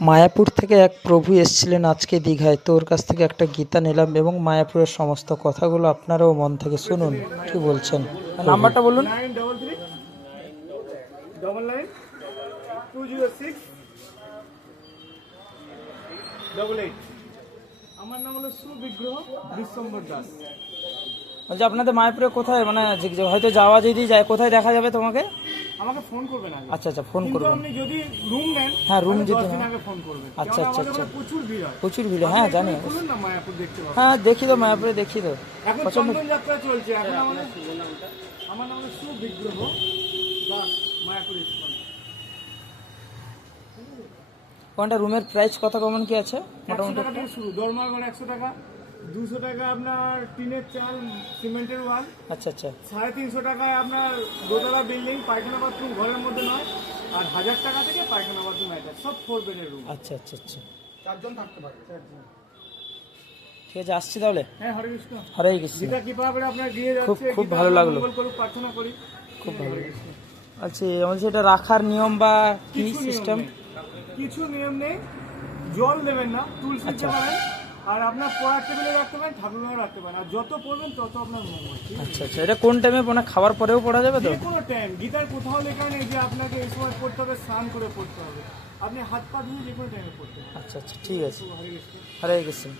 মায়াপুর থেকে এক প্রভু এসেছিলেন আজকে দীঘায়, তো ওর কাছ থেকে একটা গীতা নিলাম এবং মায়াপুরের সমস্ত কথাগুলো আপনারাও মন থেকে শুনুন কি বলছেন। নাম্বারটা বলুন। 933 আমার নাম হলো সুবিগ্রহ বিশ্বম্বর দাস। বলছি আপনাদের মায়াপুরে কোথায়, মানে হয়তো যাওয়া যদি যায়, কোথায় দেখা যাবে তোমাকে? আমাকে ফোন করবেন আগে। আচ্ছা আচ্ছা, ফোন করবেন। আপনি যদি রুম নেন, হ্যাঁ, রুম তাহলে যদি 10 দিন আগে ফোন করবেন। আচ্ছা আচ্ছা আচ্ছা, প্রচুর ভিড় হয়। প্রচুর ভিড়, হ্যাঁ জানি। বলুন না মায়াপুর দেখতে পাবেন। হ্যাঁ দেখি তো, মায়াপুরে দেখি তো। এখন চন্দন যাত্রা চলছে। এখন আমার নাম হলো সুবিগ্রহ দাস, মায়াপুর ইস্কন। কোনটা রুমের প্রাইস কত, কেমন কি আছে? 100 টাকা থেকে শুরু, ধর্মগড় 100 টাকা, 200 টাকা আপনার টিনের চাল, সিমেন্টের ওয়াল। আচ্ছা আচ্ছা 350 টাকায় আপনার দোতলা বিল্ডিং, পায়খানা বাথরুম ঘরের মধ্যে নয়। আর 1000 টাকা থেকে পায়খানা বাথরুম অ্যাটাচ, সব 4 বেডের রুম। আচ্ছা আচ্ছা আচ্ছা, 4 জন থাকতে পারে। ঠিক আছে, আসছি তাহলে। হ্যাঁ, হরে কৃষ্ণ। হরে কৃষ্ণ। গীতা কৃপা করে আপনার গিয়ে যাচ্ছে। খুব ভালো লাগলো, মঙ্গল করুক প্রার্থনা করি। খুব ভালো। আচ্ছা, বলছি এটা রাখার নিয়ম বা কি সিস্টেম? কিছু নিয়ম নেই। জল দেবেন না, তুলসী দিতে পারেন। আর আপনার পড়ার টেবিলে রাখতে পারেন, ঠাকুরঘরে রাখতে পারেন। আর যত পড়বেন তত আপনার মঙ্গল। আচ্ছা আচ্ছা, এটা কোন টাইমে, মানে খাবার পরেও পড়া যাবে তো? যে কোনো টাইম। গীতার কোথাও লেখা নেই যে আপনাকে এই সময় পড়তে হবে, স্নান করে পড়তে হবে। আপনি হাত পা ধুয়ে যে কোনো টাইমে পড়তে হবে। আচ্ছা আচ্ছা, ঠিক আছে। হরে কৃষ্ণ। হরে কৃষ্ণ।